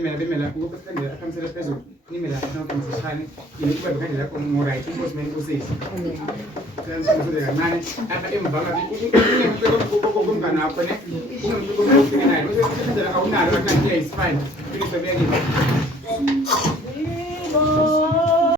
bemela ukukhandela akhamisela phezulu nimela nokumsishane yikuba bekhandela ngoright enforcement usisi kancane apha emva ngapi wakho ne ungumfika naye ukhandela awunalo akanti is fine finish beyakini